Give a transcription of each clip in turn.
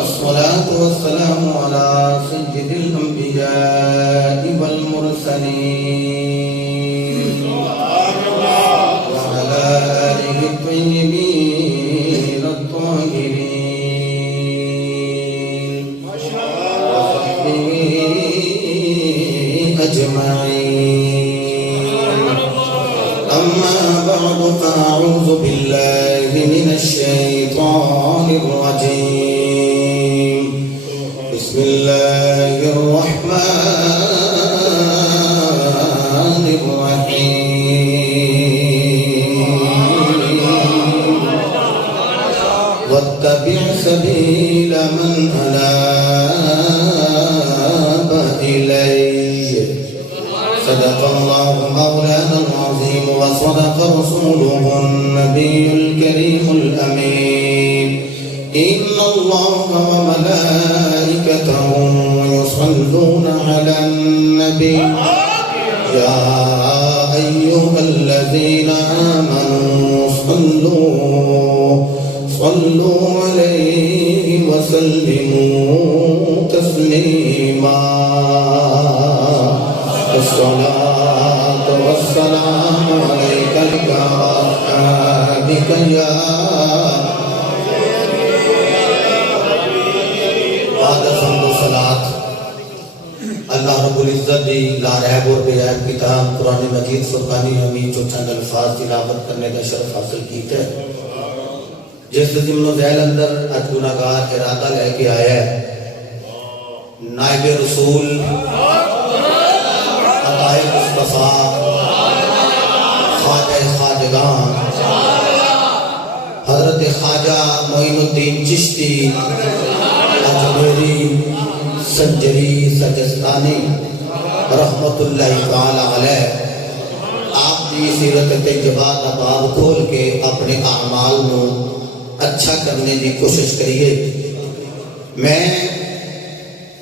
الصلاة والسلام على سيد الأنبياء والمرسلين وعلى آله الطيبين الطاهرين وصحبه أجمعين. أما بعد فأعوذ بالله من الشيطان الرجيم. بسم الله الرحمن الرحيم. واتبع سبيل من أناب إلي. صدق الله مولانا العظيم وصدق رسوله النبي الكريم الأمين. إن الله وملائكته يصلون على النبي يا أيها الذين آمنوا صلوا عليه وسلموا تسليما. الصلاة والسلام عليك وأصحابك يا अल्लाह रब्बुल इज्जत दी लारैब और बेऐब किताब कुरान मजीद फुरकानी हमीद जो चंद अल्फाज तिलावत करने का शर्फ हासिल कीता है। जिस जिम्नो ज़ैल अंदर आज गुनाहगार इरादा लेके आया है, नाइब रसूल अताए मुस्तफा ख्वाजा खाजगान हजरत ख्वाजा मोइनुद्दीन चिश्ती अजमेरी संजरी सजस्तानी रहमतुल्लाहि ताला अलैह आपकी सीरत के जवाब बाब खोल के अपने अमाल को अच्छा करने की कोशिश करिए। मैं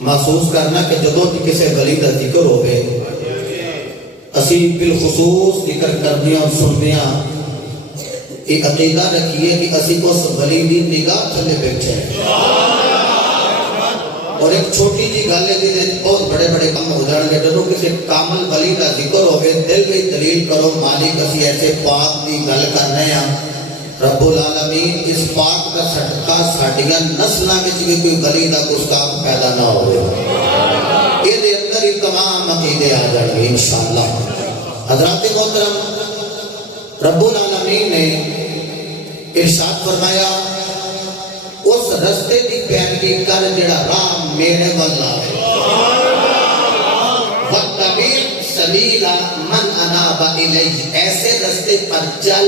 महसूस करना कि जो किसी वली का जिक्र हो असी बिलखसूस जिक्र करने और सुनने ये अकीदा रखिए कि असी उस वली की निगाह थले बैठे और एक छोटी जी गल है बहुत बड़े बड़े काम हो जाएंगे। जो किसी कामल वली का जिक्र हो दिल में दलील करो मालिक असी ऐसे पाक की गल कर रहे हैं। रब्बुल आलमीन इस पाक का सदका साडियां नस्लों में भी कोई वली का गुस्ताख पैदा ना हो। ये अंदर ही तमाम अकीदे आ जाएंगे इंशाअल्लाह। हज़रात मोहतरम, रब्बुल आलमीन ने इरशाद फरमाया उस रस्ते की पैरवी कर जेड़ा राह मेरे वल आवे। वत्तबि सबीला मन अनाबा इलैहि, ऐसे रस्ते पर चल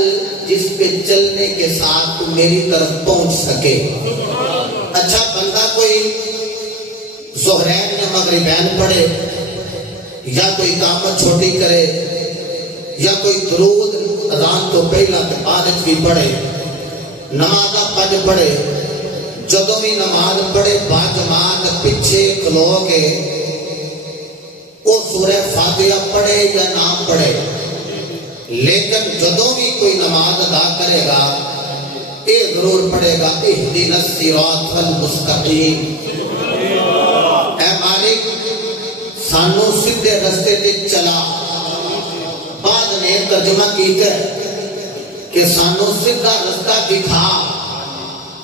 जिस पे चलने के साथ तू मेरी तरफ पहुंच सके। अच्छा बंदा कोई ज़ोहरैन या मगरिबैन पढ़े या कोई कामत छोटी करे या कोई दुरूद अज़ान तो पहला ते बाद भी पढ़े, नमाज़ पंज पढ़े, जदों भी नमाज पढ़े बाजमात पीछे खलो के वो सूरह फातिहा पढ़े या ना पढ़े, लेकिन जदों भी कोई नमाज अदा करेगा ये जरूर पढ़ेगा इहदिनस सिरातल मुस्तकीम। ऐ मालिक सानू सीधे रास्ते पे चला। बाद ने तर्जुमा किया कि सानू सीधा रास्ता दिखा।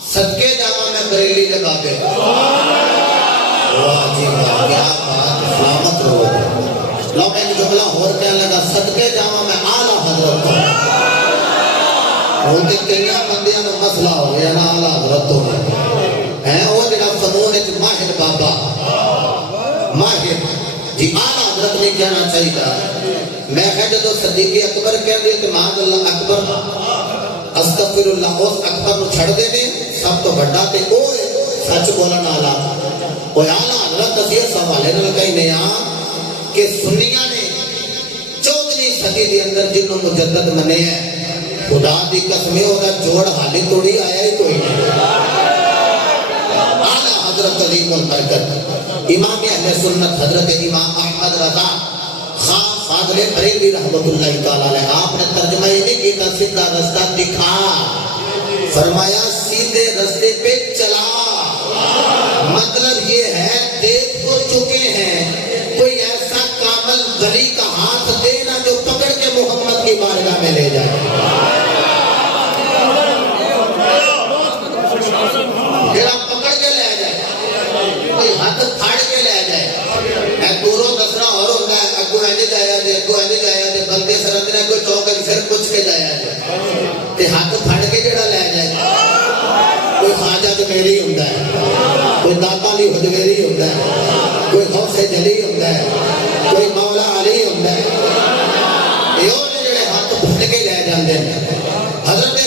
सदके जावा मैं बरेली के बाबे। वाह जी वाह, क्या बात, सलामत रहो। लो मैं जुमला और कहने लगा, सदके जावा मैं आला हजरत को। उनके कई बंदियां का मसला हो गया ना आला हजरत तो है वो जरा फनून है माहिर बाबा माहिर जी आला हजरत ने कहना चाहिए। मैं कह जो सदीक अकबर कहते तो माज़अल्लाह अकबर अस्तगफिरुल्लाह उस अकबर को छड़ देने सब तो बड़ा ते ओ सच बोलने वाला ओ आला हजरत असी इस हवाले नाल कहने आ कि सुन्नियां ने 14वीं सदी के अंदर जिन्हों मुजद्दद मने है, खुदा दी कसम ओदा जोड़ हाली तोड़ी आया ही कोई नहीं। आला हजरत अलीमुल बरकत इमाम अहले सुन्नत हजरत इमाम अहमद रजा खान काबिल बरेलवी रहमतुल्लाह ताला अलैह, आपने तर्जुमा ये नहीं किया सीधा रास्ता दिखा, फरमाया सीधे रास्ते पे चला। मतलब ये है देख तो चुके हैं, कोई ऐसा कामल वली का हाथ देना जो पकड़ के मोहम्मद की बारगाह में ले जाए, पकड़ के ले जाए, कोई हाथ फाड़ के ले जाए। दूरों दसना और होता है, अगू इंज जाया जे, अगू इंज जाया जे, बंदे सरंदने कोई चौक फिर पूछ के जाया जे, ते हाथ फाड़ के जेड़ा ले जाए। कोई खाजा जमेरी होता है, कोई दाता अली हुजवेरी होता है, कोई गौसे जली होता है, कोई मौला अली होता है, ये जेड़े हाथ फाड़ के ले जाते हैं। हजरत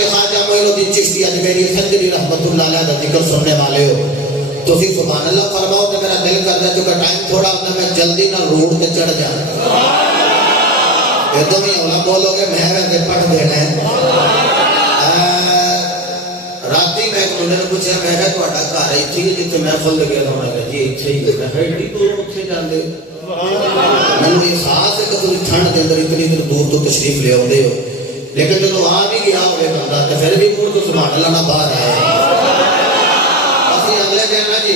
ख्वाजा मोइनुद्दीन चिश्ती अजमेरी संदरी रहमतुल्लाह अलैह दा जिक्र सुनने वाले हो, तुसी सुभान अल्लाह फरमाओ तो मेरा दिल करता है, क्योंकि टाइम थोड़ा होता है, मैं जल्दी ना रोड पे चढ़ जा। एकदम ही हौला बोलोगे मैं वैसे पढ़ देना है। राती मैं एक मुंडे ने पूछा, मैं कहा ਤੁਹਾਡਾ घर ਇੱਥੇ ਹੀ जिथे महफिल लगे तो मैं कहा जी ਇੱਥੇ ही। मैं कहा इतनी दूर ਉੱਥੇ ਜਾਂਦੇ हो? ਮੈਨੂੰ एहसास है कि तुम ठंड के अंदर इतनी दूर तो तशरीफ ले आते हो, लेकिन जो आ भी गया हो बंदा तो फिर भी मुड़ तो सुभान अल्लाह ना बाहर आए। अगले दिन ना जी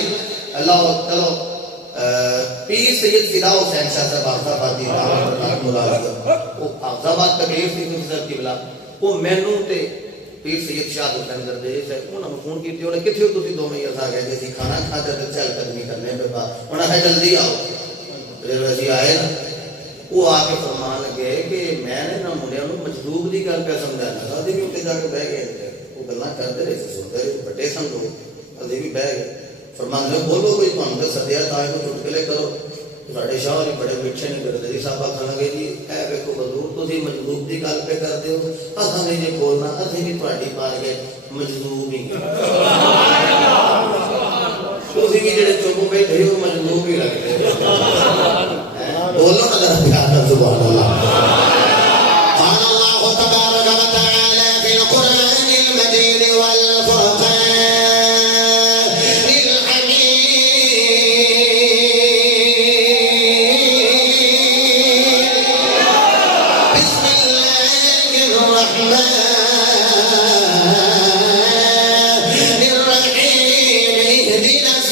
अल्लाह चलो पीर सैयद फिदा हुसैन शाह साहब हाफिजाबादी वो हाफिजाबाद तकलीफ थी सर किबला, वो मैनू ते पीर सैयद शाह हुसैन दरवेश है उन्होंने फोन की, उन्हें कितने तुम दोनों ही आ गए कि खाना खाते तो चल कदमी करने पे बात उन्हें जल्दी आओ। फिर अभी आए ना, वो आके फरमान लगे कि मैंने ना मुंडिया मजदूब की गल पे समझाना था, भी उत्ते जाके बह गए, वो गल्लां करते रहे सुनते रहे, बड़े सन लोग अभी भी बह गए। फरमाते बोलो कोई तुम तो सद्या ताए को चुटकले करो, साढ़े शाह जी बड़े पीछे नहीं करते जी। साहब आखणगे जी ऐ वेखो बजूर तुम मजदूब की गल पे करते हो, असा नहीं जी बोलना, असी भी थोड़ी बार गए मजदूब ही तुम भी जेडे चुप बैठे हो मजदूब ही लगते बोलो ना जरा प्यार ना सुभान अल्लाह। क़ाल अल्लाहु तबारक व तआला फिल क़ुरआनिल मजीद वल फ़ुरक़ानिल हमीद बिस्मिल्लाहिर रहमानिर रहीम इहदिनस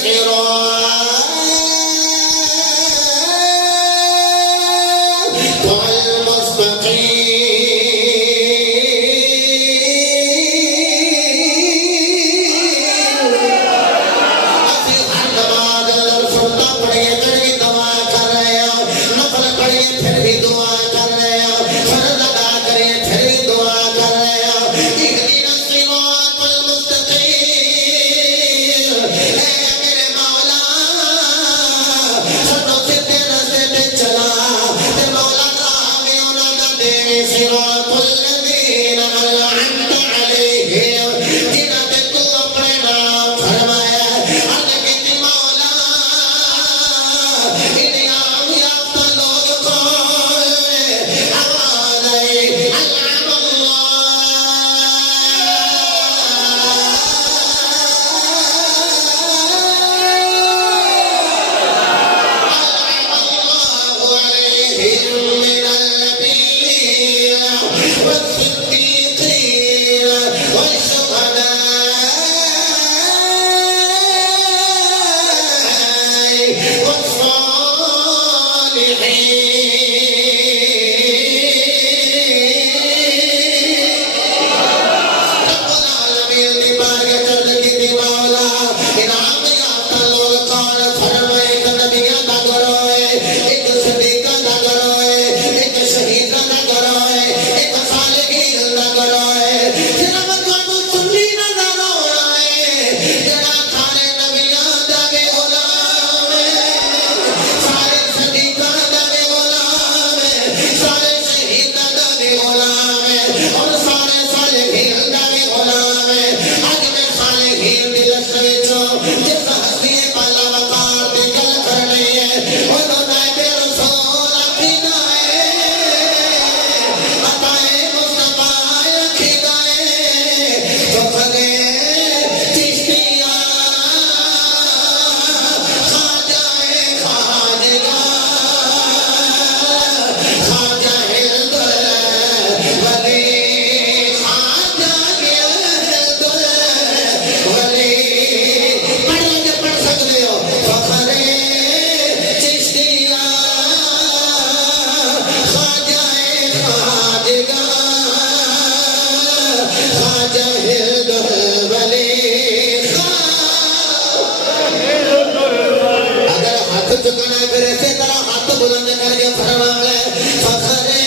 चुकना है। फिर इसी तरह हाथ बुलंद करके फरमाया फखरे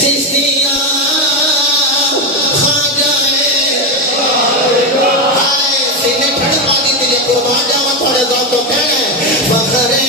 चिश्तिया ख्वाजाए हाय सीने ठंड पानी तेरे कुर्बान जावा थोड़े दौर तो कहना है फखरे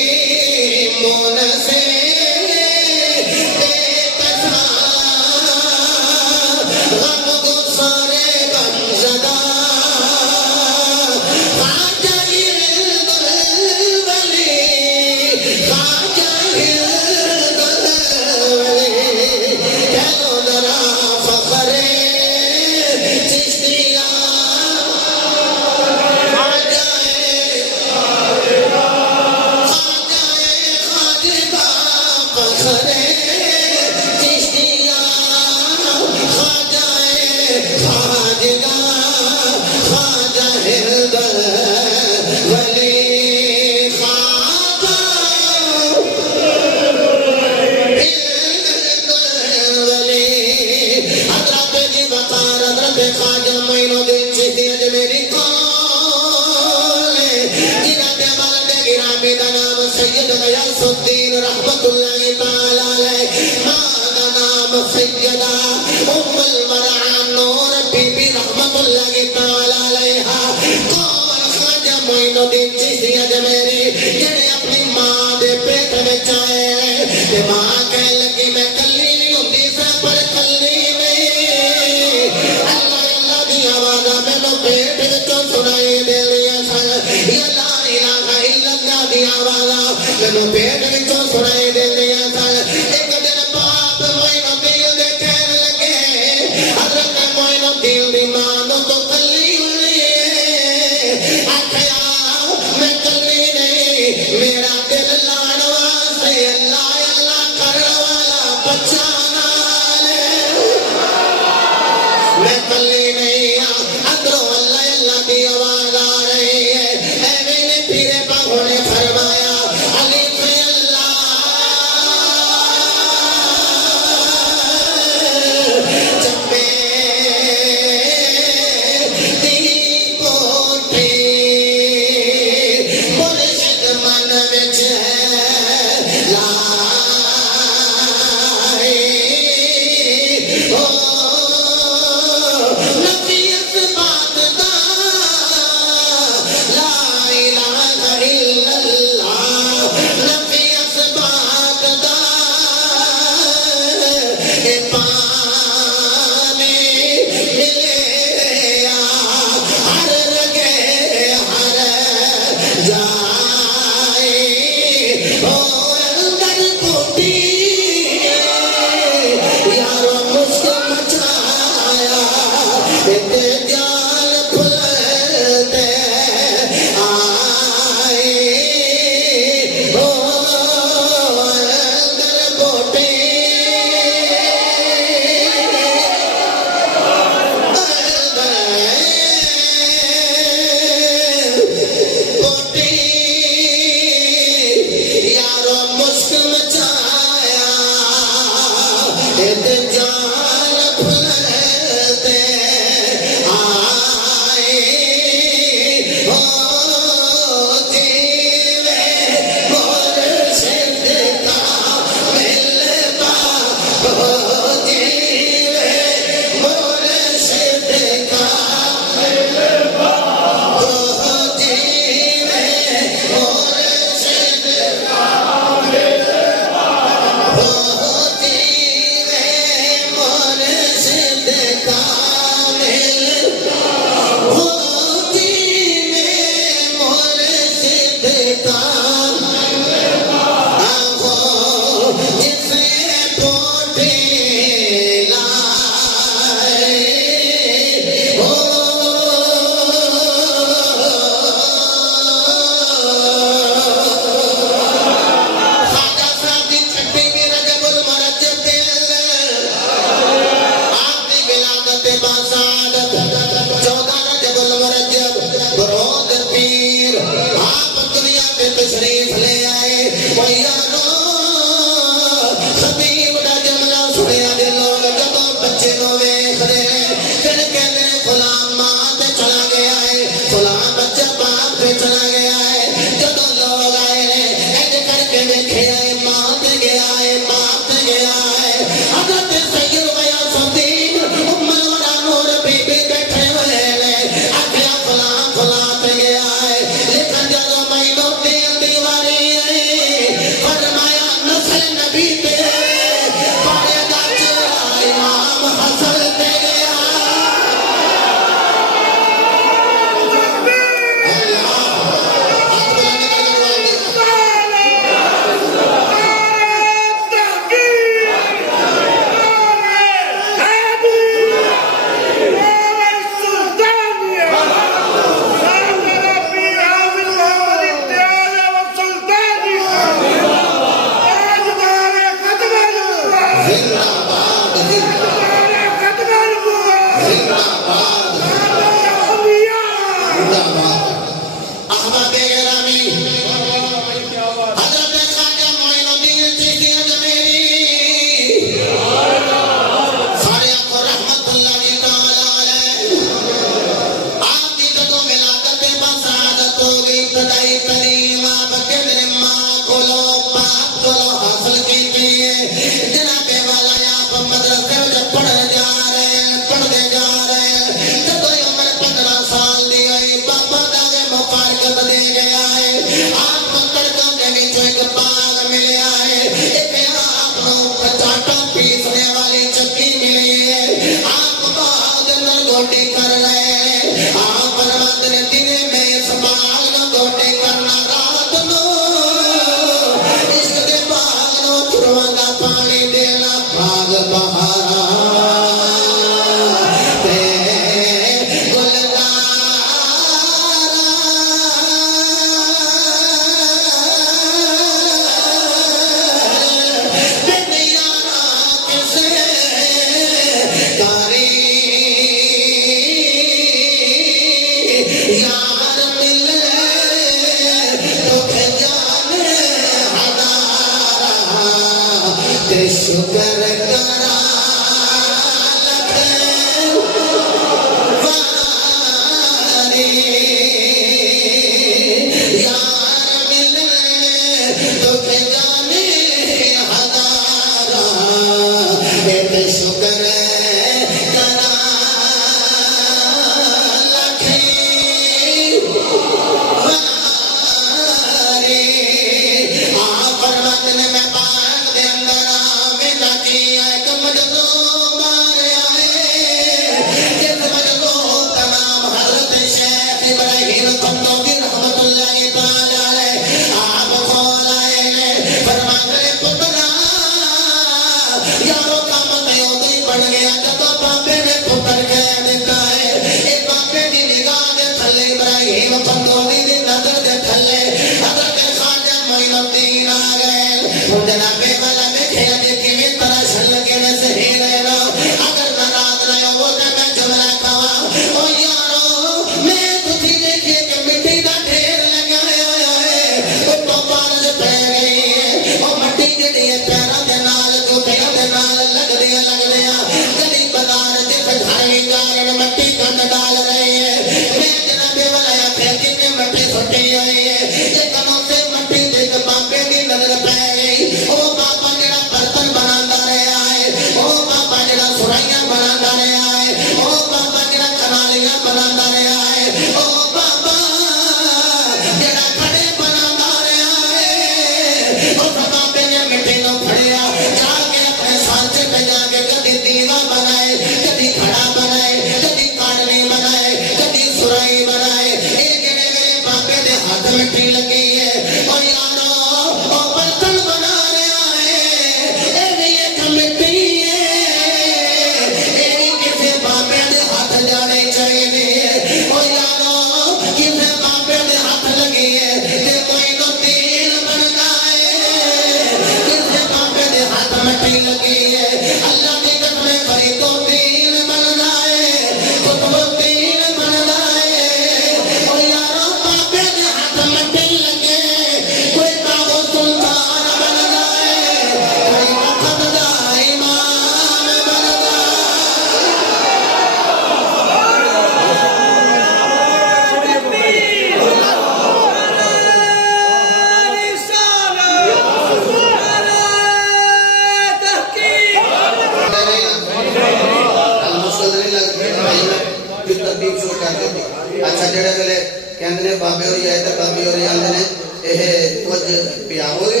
कहते ने बाबे होरी आए तो बाबे होरी आंदे ने ਇਹ ਕੁਝ ਪਿਆਓਗੇ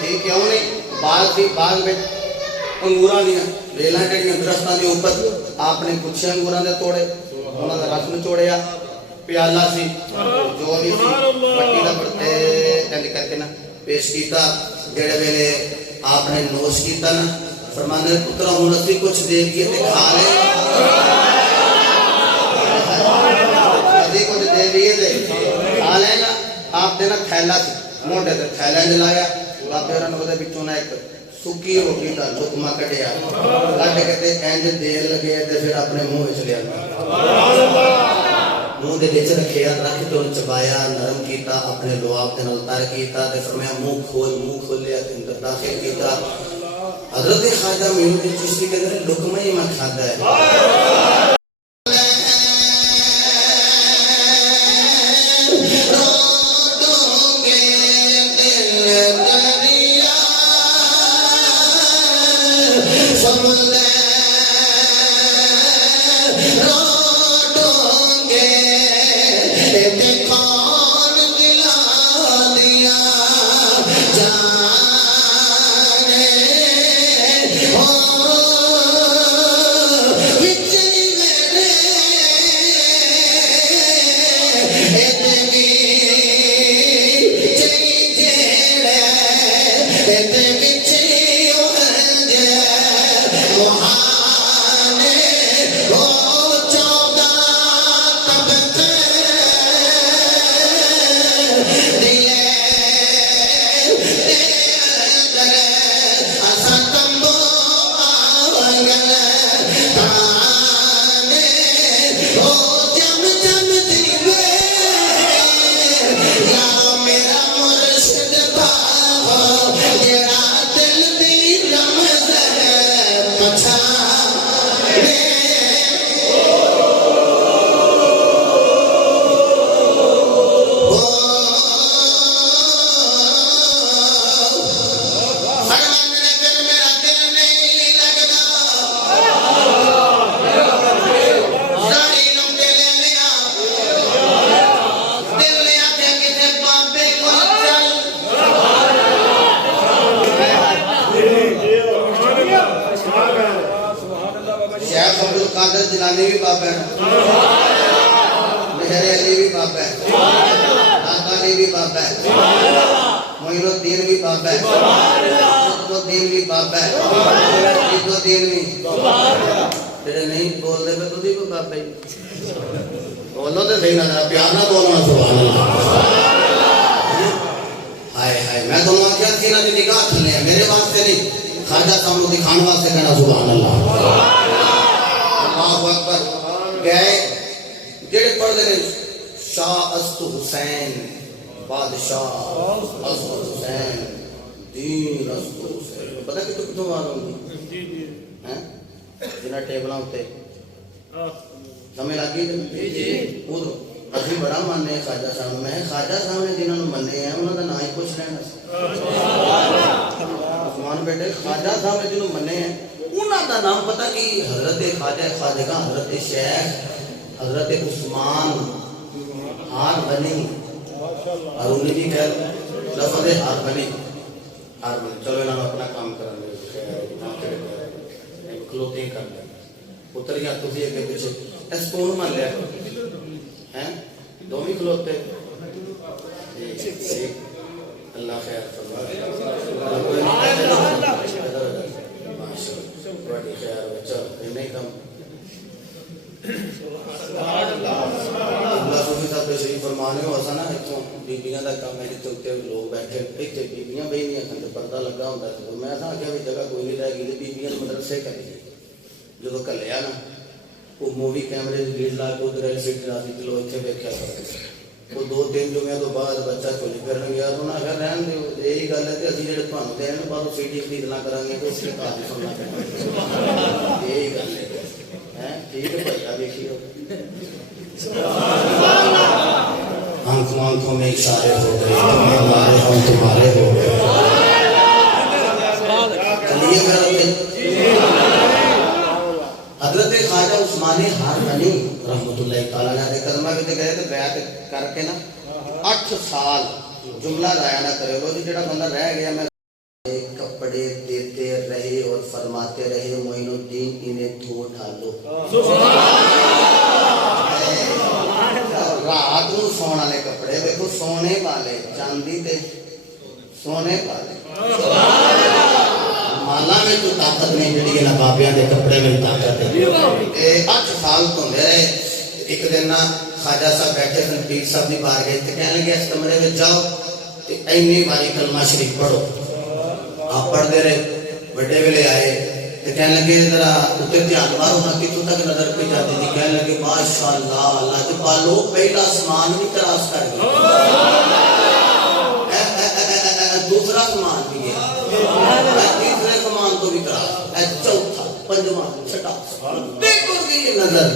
नहीं क्यों नहीं बाग में अंगूरां दी बेलां जड़ियां दरख्तां दे ऊपर आपने कुछ अंगूरां दे तोड़े उन्हां दा रस निचोड़िया प्याला सी जो भी सी पट्टी दा बड़ते इंज करके ना पेश कीता जेड़े वेले आपने नोश कीता ना फरमांदे पुत्रा हुण असीं कुछ दे के ते खा ले असीं कुछ दे दिए ते खा लेगा आपने ना थैला सी मोटे ते थैला जलाया बाबे होरां ने ओदे विचों ना एक सुक्की रोटी दा लुकमा कढिया कढ के ते इंज देर लगे ते फिर अपने मुंह विच लिया सुभान अल्लाह मुंह दे विच रखिया रख के उन चबाया नरम कीता अपने लुआब दे नाल तर कीता ते फरमाया मुंह खोलिया ते अंदर दाखिल कीता हजरत ख्वाजा मोइनुद्दीन चिश्ती कहते हैं लुकमा ही मैं खाता है जिलानी भी बाबा है मेहर अली भी बाबा है नातानी भी बाबा है मोइनुद्दीन भी बाबा है कुतुबुद्दीन भी बाबा है इजुद्दीन भी तेरे नहीं बोलते पे तुझी को बाबा ही बोलो तो सही ना प्यार ना बोलना सुभान अल्लाह हाय हाय मैं दोनों क्या सीना की निगाह थले मेरे वास्ते नहीं खाजा सामने दिखाने वास्ते कहना सुभान अल्लाह अल्लाहु अकबर गए जेड़े पढ़दे ने शाह अस्तु हुसैन बादशाह अस्तु हुसैन दीन अस्तु हुसैन पता कि कितों आ रही जी जी हैं जिना टेबलां उत्ते समय लगी जी उधर अभी बड़ा मानने खाजा साहब मैं खाजा साहब ने जिन्होंने मन्ने हैं उन्होंने ना ही कुछ लेना उस्मान बेटे खाजा साहब ने जिन्होंने मन्ने हैं उन्होंने नाम पता कि हजरत ख्वाजा ख्वाजा हजरत शेख हजरत उस्मान हार बनी अरुणी जी कह लफज हार बनी चलो इन्होंने अपना काम कर क्लोथिंग कर उतर गया तुम अगे पीछे स्पून मान लिया हैं दो ही खलोते अल्लाह खैर बीबियां का काम है जितने लोग बैठे इतने बीबियां बहनियां खंड पर्दा लगा होंगे मैं आख्या भी जगह कोई नहीं रहेगी बीबियां मदरसे करिए जो घलिया ना वो मूवी कैमरे की लीड ला के उधर एलसीडी ला दी चलो इतने वेख्या वो 2-3 जुमिया तो बाद बच्चा चुनी कर गया तो उन्हें आखिर रहन दो यही गल है कि असं जो थानू देने बाद सीडी खरीदना करांगे तो उसकी कहानी सुनना पैना यही गल है ठीक है भैया देखिए आंखों में इशारे हो गए हमारे हम तुम्हारे हो गए हजरत ख्वाजा उस्मानी हारमनी रहमतुल्लाह ताला अलैह दे कदमां विच गए ते बैत करके ना 8 साल जुमला जाया ना करे लो जी जेड़ा बंदा रह गया मैं कपड़े देते रहे और फरमाते रहे मोइनुद्दीन इन्हें धो डालो रात को सोने वाले कपड़े देखो सोने वाले चांदी के सोने वाले माला में तो ताकत नहीं जी ना बाबिया के कपड़े में ताकत है 8 साल तो मेरे एक दिन ना खाजा साहब बैठे थे पीर साहब की बाहर गए थे कहने लगे इस कमरे में जाओ इन्नी बारी कलमा शरीफ पढ़ो आप पढ़ते रहे बड़े वेले आए तो कहने लगे जरा उत्ते ध्यान मारो ना कितों तक नजर पे जाती थी कहने लगे माशाअल्लाह अल्लाह के पालो पहला आसमान भी क्रॉस कर गया दूसरा आसमान भी गया तीसरे आसमान तो भी क्रॉस चौथा पंजवा छठा देखो ये नजर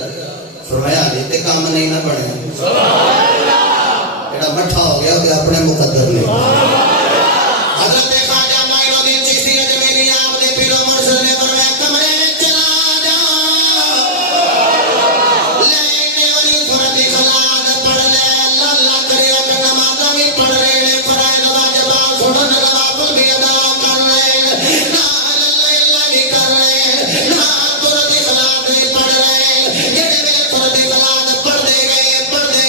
फरमाया ये काम नहीं ना बने एड़ा मठा हो गया अपने मुकद्दर ने हजरत ख्वाजा मोइनुद्दीन चिश्ती अजमेरी आपने पीरो मुर्शिद ने फरमाया कमरे में चला जा लेने वाली फर्ज खलाद पढ़ ले अल्लाह अल्लाह करे कि नमाज भी पढ़ रहे ने फराइज वाजिबात छोड़ो नवाफिल भी अदा कर रहे ना अल्लाह भी कर रहे नमाज फर्ज खलाद भी पढ़ रहे जेड़े मेरे फर्ज खलाद पढ़ दे गए बड़े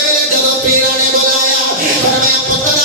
वेले जब पीरा ने बुलाया फरमाया पुत्रा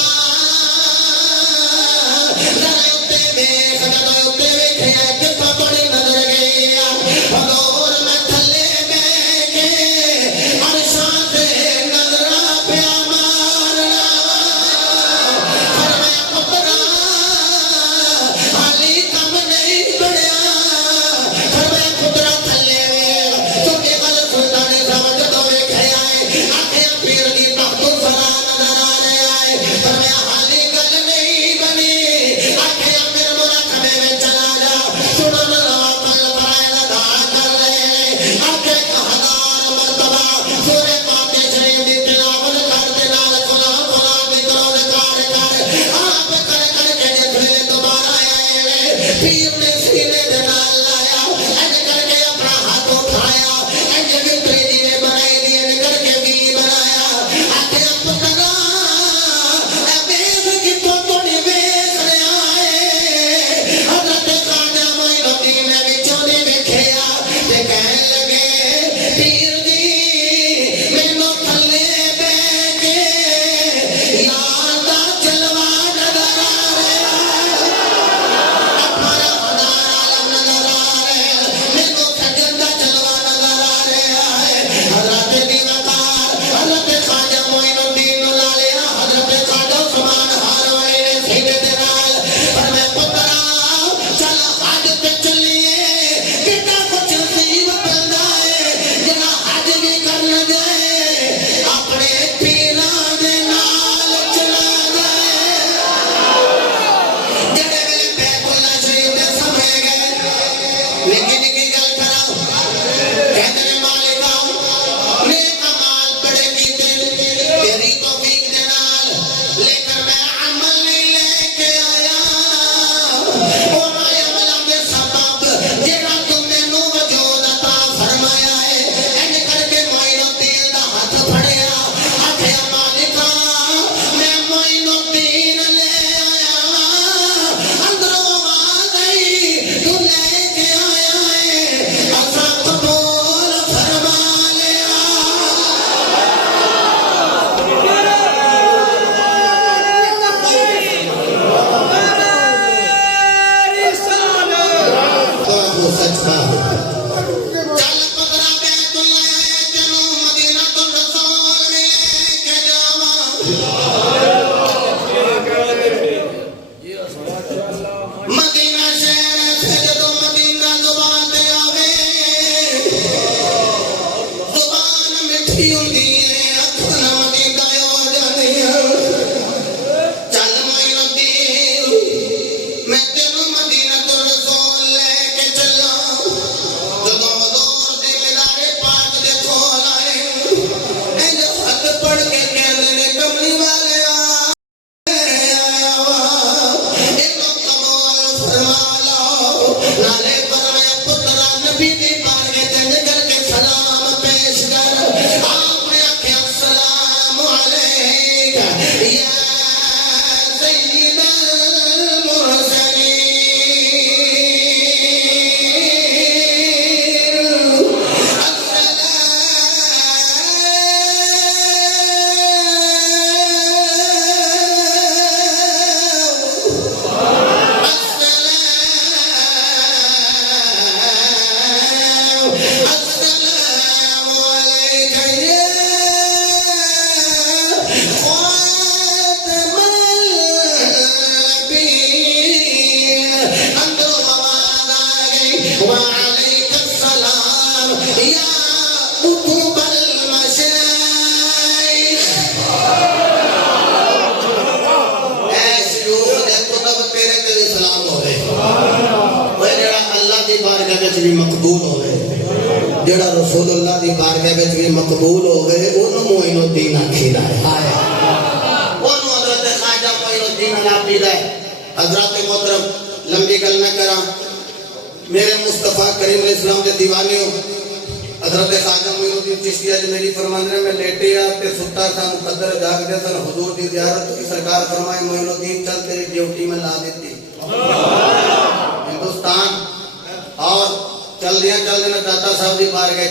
भी मकबूल होवे, जेड़ा रसूलुल्लाह दी बारगाह विच भी मकबूल होवे ओनु मोइनुद्दीन आखीदा है। हाय ओनु हजरत ख्वाजा मोइनुद्दीन आखीदा है। हजरत मोहतरम लंबी गल न करा, मेरे मुस्तफा करीम इस्लाम के दीवाने हो हजरत ख्वाजा मोइनुद्दीन चिश्ती आज मेरी फरमाने में लेटे आ ते सुता था मुकद्दर जागदे सन हुजूर दी ज़ियारत की सरकार फरमाए मोइनुद्दीन चल तेरी ड्यूटी में ला देती हिंदुस्तान और चल दिया दाता साहब दी बार गए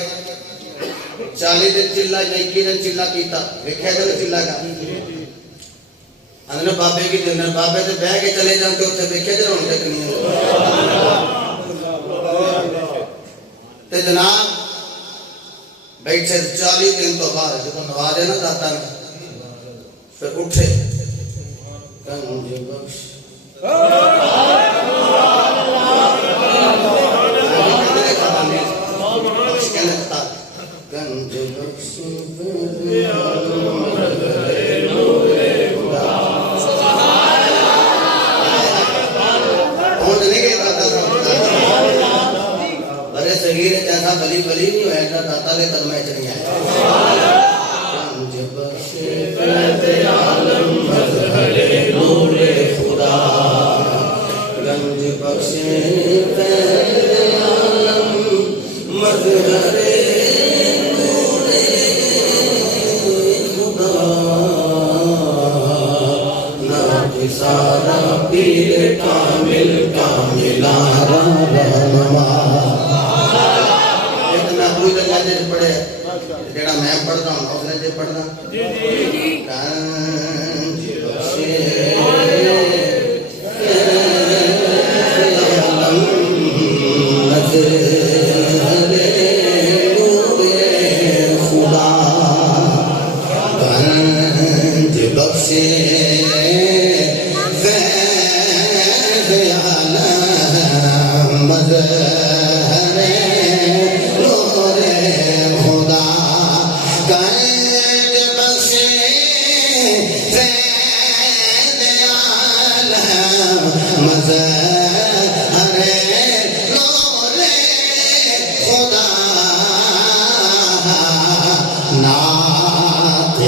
40 दिन चिल्ला 21 दिन चिल्ला कीता वेख्या जब चिल्ला का अने बाबे की दिन बाबे ते बह के चले जाते उत्थे वेख्या जब होने तक नहीं ते जनाब बैठे 40 दिन तो बाद जब नवाजे ना दाता ने फिर उठे गंज बख्श गंज बख्श अरे शरीर जैसा बली बली नहीं हुआ ऐसा दाता ले कदम में नहीं आया गंज बख्श फैज़ आलम मज़हरे नूरे खुदा गंज बख्श फैज़ आलम मज़हरे नूरे खुदा नाक़िसारा पीर कामिल कामिलारा रहनुमा पढ़े जेड़ा मैं पढ़दा हूं उसने जे पढ़दा जी जी गंज बख्श आलम मज़हरे नूरे खुदा गंज बख्श फैज़ आलम मज़हरे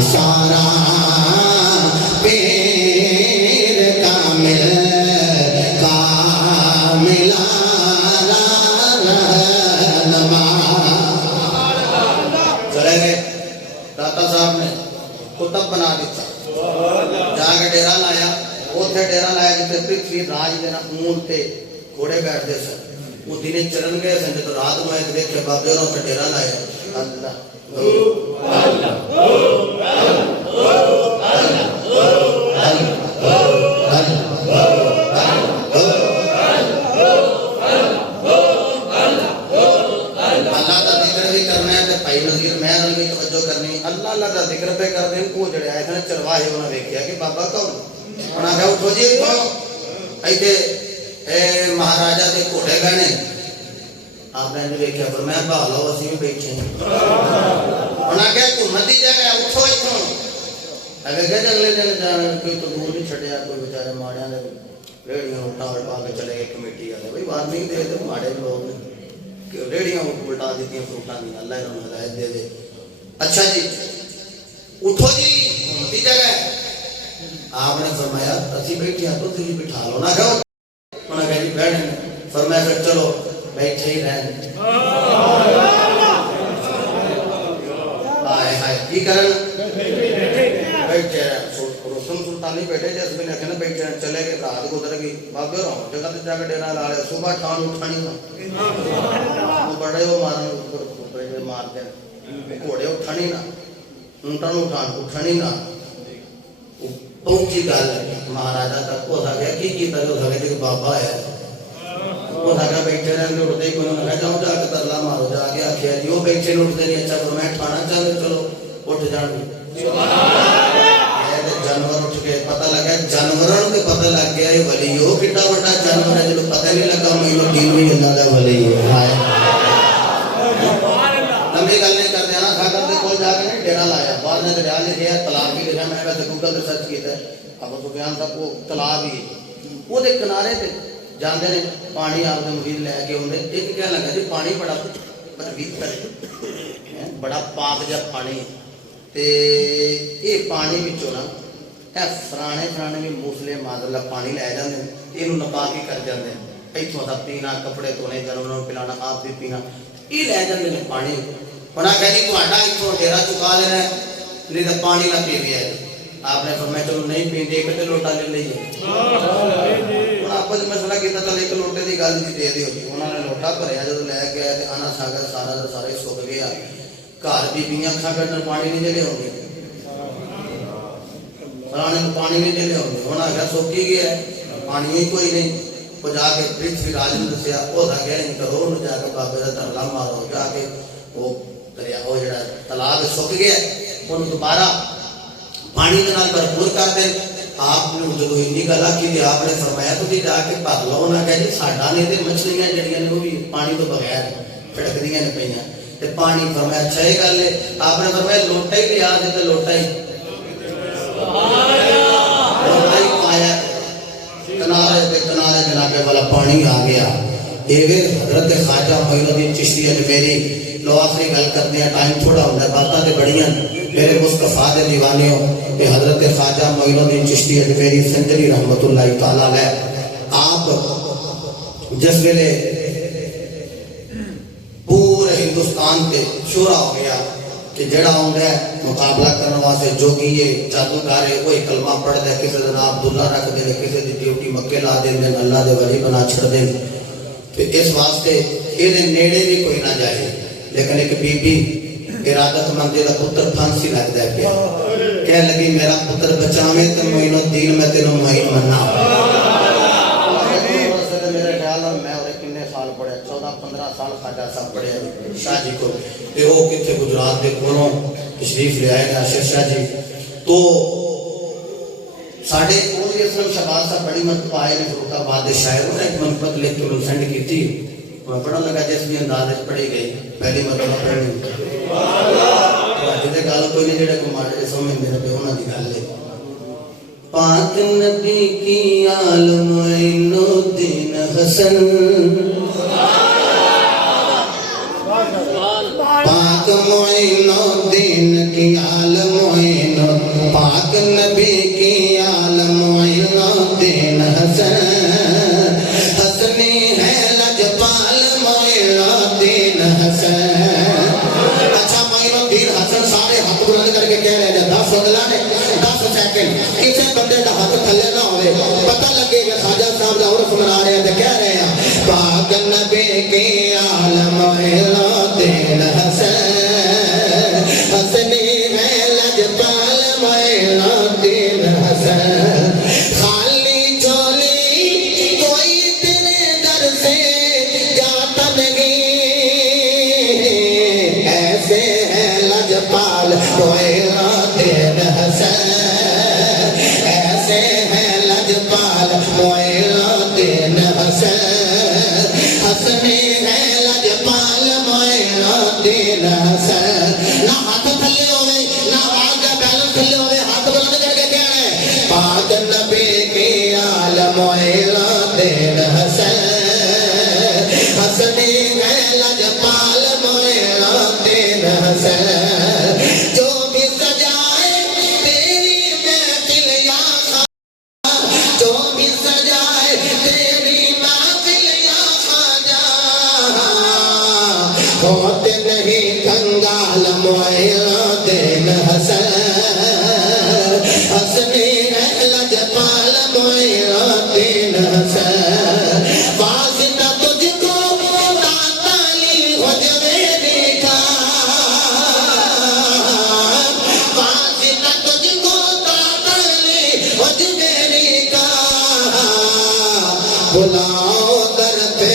सारा पीर कामिल कामिला रहनुमा चले गए दाता साहब ने कुतब बना दिता जाके डेरा लाया उथे डेरा लाया जिथे पृथ्वी राज के ऊंट ते घोड़े बैठते सन वो दिने चलन गए सन जो रात में देखे बाबे और डेरा लाया अल्लाह चरवाहे उन्हें देखिया कि बाबा कौन उन्हें उठो जी इतने महाराजा के घोड़े गए आपने देखिया पर मैं भालो असी भी बैठे उन्हें क्या घूमती जगह उठो इतों अगर क्या अगले दिन जाना कोई तो दूर नहीं छड़िया कोई बेचारे माड़िया ने रेहड़ियां उल्टा उल्टा के चले गए कमेटी वाले भाई वार्निंग दे दे माड़े लोग रेहड़ियां उल्टा दी फ्रूटा दी अल्लाह इन्होंने हिदायत दे दे अच्छा जी उठो जी घूमती जगह आपने फरमाया असी बैठे तो तुझे बिठा लो ना कहो उन्होंने कहा जी बैठे फरमाया फिर चलो बैठे ही रहने हाय हाय की करन बैठे रोशन सुल्तानी बैठे जैसे ने कहना बैठे चले गए रात गुजर गई बाबे रो जगह ते जाके डेरा ला ले सुबह ठान उठानी ना वो बड़े वो मारन ऊपर मार दे घोड़े उठानी ना ऊंटा उठानी ना पहुंची गल महाराजा तक हो गया की तरह हो गया बाबा है वो धागा बैठे रहने उठते ही कोई ना जाओ जाके तरला मारो जाके आखिया जी वो बैठे उठते नहीं अच्छा पर मैं ठाना चल चलो उठ जान जानवर उठ गए पता लगा जानवरों को पता लग गया ये वली हो कितना बड़ा जानवर है जो पता नहीं लगा मैं दिन में अल्लाह का वली है हाय लंबी गल नहीं करते ना सागर के कोल जाके नहीं डेरा लाया बाद में दरिया लिखा तालाब भी लिखा मैंने वैसे गूगल पे सर्च किया अब सुफियान साहब को तालाब ही वो किनारे पे जाते हैं पानी आपके मुरीद लैके आते। एक कह लगा जी पानी बड़ा पवित्र है, बड़ा पाक जहा पानी, तो ये पानी विचों ना फराने फराने भी मूसले मादरला पानी लै जाते, इनू नपा के कर जाते, इतों का पीना, कपड़े धोने, जानवरों पिलाना, आप भी पीना, ये लै जाते हैं पानी। हम कह जी तुहाडा इतों डेरा चुका देना नहीं तो पानी ना पी गया। आपने फरमाया चलो नहीं पीते, एक तो लोटा ले लीजिए। आपस में मसला किया, चल एक लोटे की गल जी दे दियो जी। उन्होंने लोटा भरया, जो लैके आया तो आना सागर सारा का सारा सुक गया। घर बीबियां अखा कड्डण पानी नहीं जे लियाउंदे, फलाने पानी नहीं जे लियाउंदे, उन्हें आख्या सुक ही गया पानी ही कोई नहीं। वो जाके पृथ्वीराज ने दसिया, ओदा कह इंज करो, उन्हें जाके बाबे का तरला मारो, जाके वो दरिया वो जो तलाब सुक गया, उन्हें दोबारा पानी के नाल भरपूर कर दे। आपने जो इन्नी गल आखी, आपने फरमाया तुम जाके भर लो। उन्हें कहा जी साडा नहीं तो मछलियां जड़ियां ने वो भी पानी तो बगैर फड़कदियां ने पईयां ते पानी। फरमाया अच्छा ये गल है। आपने फरमाया लोटा ही लिया तो लोटा ही पाया, किनारे जनाबे वाला पानी आ गया। हजरत ख्वाजा मोइनुद्दीन चिश्ती अजमेरी। लो आखिरी गल करते हैं, टाइम थोड़ा होता है, बातें तो बड़ियां मेरे मुस्तफा दे दीवानियों। हजरत ख्वाजा मोइनुद्दीन चिश्ती अजमेरी सिंधरी रहमतुल्लाह तआला अलैह। आप जिस वेले पूरे हिंदुस्तान से शोरा हो गया कि जड़ा आउंदा है मुकाबला करने वास्ते, जोगी है जादूगर है, कोई कलमा पढ़ता है, किसी का नाम अब्दुल्ला रख देंगे, किसी की ड्यूटी मक्के ला देंगे, अल्लाह के वली बना छड़ देंगे। तो इस वास्ते ये नेड़े भी कोई ना जाए। लेकिन एक बीबी इरादतमंद का पुत्र फांसी लगता है, कह लगी मेरा पुत्र बचावे तो मोइनुद्दीन मैं तेनों मोइन मन्ना। मेरे ख्याल मैं और किन्ने साल पढ़े, 14-15 साल ख्वाजा साहब पढ़े शाह जी को। वो कितने गुजरात के कोलों तशरीफ ले आए नासिर शाह जी। तो साढ़े कोल असलम शहबाज साहब बड़ी मरतबा आए ने फरुखाबाद के शायर, उन्हें एक मनफत लिख के उन्होंने सेंड की थी। मैं पढ़न लगा जिस भी अंदाज पढ़ी गई, पहली मरतबा पढ़नी तो गल कोई नहीं, जेडे को माड़े समझते रहे उन्होंने की गल है। पाक नबी की आलम मोइनुद्दीन हसन, पाक मोइनुद्दीन की आलम मोइनुद्दीन, पाक नबी की आलम मोइनुद्दीन हसन, हसनी है लजपाल मोइनुद्दीन हसन। अच्छा मोइनुद्दीन हसन सारे हाथ बुलंद करके कह रहे हैं 10 अगला ने 10 सेकंड किसी बंदे का हाथ थले ना हो, पता लगेगा ख्वाजा साहब का उर्फ मना रहे हैं। कह रहे हैं पाक नबी की आलम मोइनुद्दीन हसन, हसनी है लजपाल मोइनुद्दीन हसन। खाली झोली कोई तेरे दर से जाता नहीं, ऐसे है लजपाल मोइनुद्दीन हसन, ऐसे है लजपाल मोइनुद्दीन हसन, हसनी है लजपाल मोइनुद्दीन हसन। ना हाथ थले होवे ना आवाज का बैलेंस थले होवे, हाथ बुलंद करके कहना है पाक नबी की आलम मोइनुद्दीन हसन, हसनी है लजपाल मोइनुद्दीन हसन। जो भी सजाए तेरी महफिल या ख्वाजा, जो भी सजाए तेरी महफिल या ख्वाजा, होते नहीं कंगाल मोइनुद्दीन हसन, हसनी है लजपाल मोइनुद्दीन हसन। वास्ता तुझको ताली हो जवेरी का, वास्ता तुझको ताली हो जवेरी का, बुलाओ दर पे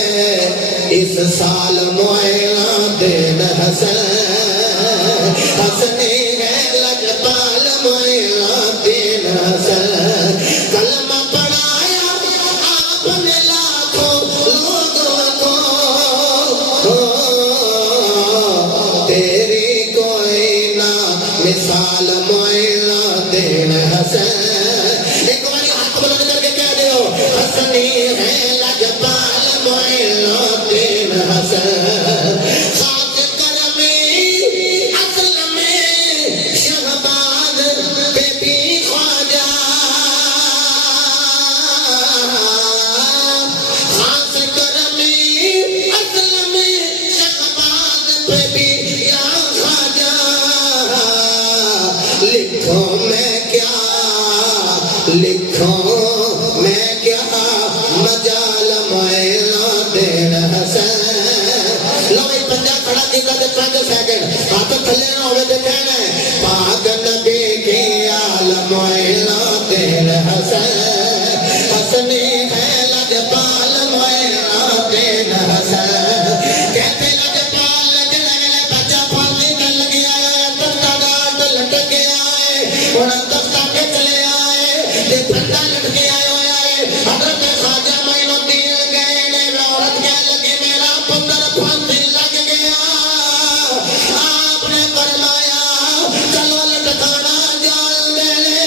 इस साल मोइनुद्दीन हसन, हसनी है लजपाल मोइनुद्दीन हसन। कलमा पढ़ाया आपने लाखों लोगों को, तेरी कोई ना मिसाल मोइनुद्दीन हसन। एक बार हाथ बुलंद करके कह दो हसनी है लजपाल हसन खाक करमे असल में शहबाज बेबी ख्वाजा खाक करमे असल में शहबाज बेबी या ख्वाजा लिखो मैं क्या मजाल मैला देन हसन लो भाई पंजा खड़ा कीता ते 5 सेकंड हाथ थल्ले ना होवे ते कहना है पाक नबी की आल मैला देन हसन हसनी है लजपाल मैला देन हसन कहते लजपाल लगले बच्चा फांसी कर गया तख्ता डाट लटक गया है हुन तख्ता के चले आए ते फंदा लट गया हजरत ख्वाजा मोइनुद्दीन गए ने औरत कह लगी मेरा पुत्र फांसी लग गया आपने फरमाया चलो लटकाना जाल मेरे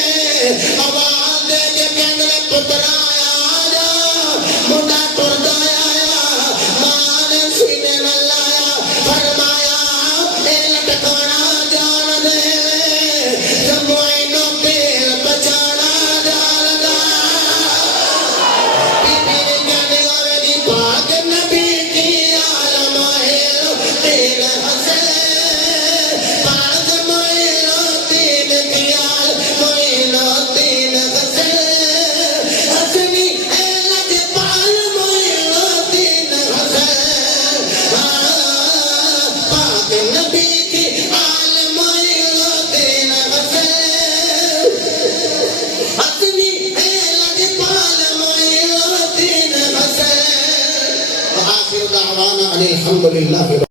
आवाज दे के कहने पुत्र आया जा मुंडा टुरदा आया मां ने सीने में लाया फरमाया ए लटकाना जान दे जब मोइनुद्दीन बचाना जानदा पाक नबी की आलम तेन हसन पाक मोइनो तीन की मोइनो तीन हसन हसनी लज पाल मोइनो तीन हसन पाक नबी की आलम मोइनो तीन हसन हसनी लज पाल मोइनो तीन हसन आखिर दावाना अल्हम्दुलिल्लाह।